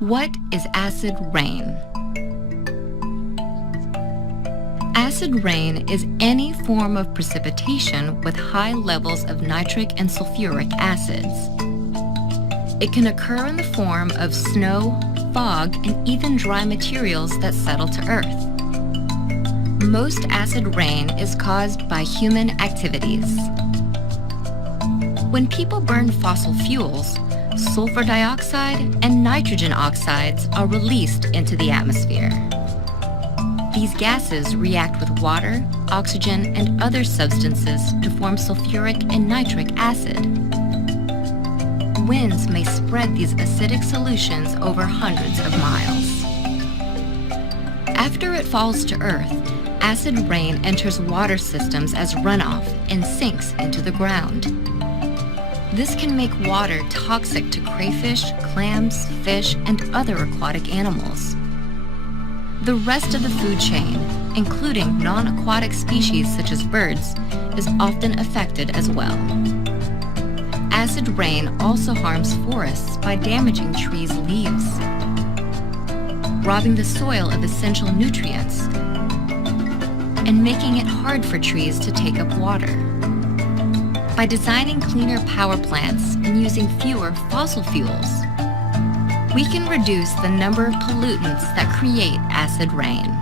What is acid rain? Acid rain is any form of precipitation with high levels of nitric and sulfuric acids. It can occur in the form of snow, fog, and even dry materials that settle to Earth. Most acid rain is caused by human activities. When people burn fossil fuels, sulfur dioxide and nitrogen oxides are released into the atmosphere. These gases react with water, oxygen, and other substances to form sulfuric and nitric acid. Winds may spread these acidic solutions over hundreds of miles. After it falls to Earth, acid rain enters water systems as runoff and sinks into the ground. This can make water toxic to crayfish, clams, fish, and other aquatic animals. The rest of the food chain, including non-aquatic species such as birds, is often affected as well. Acid rain also harms forests by damaging trees' leaves, robbing the soil of essential nutrients, and making it hard for trees to take up water. By designing cleaner power plants and using fewer fossil fuels, we can reduce the number of pollutants that create acid rain.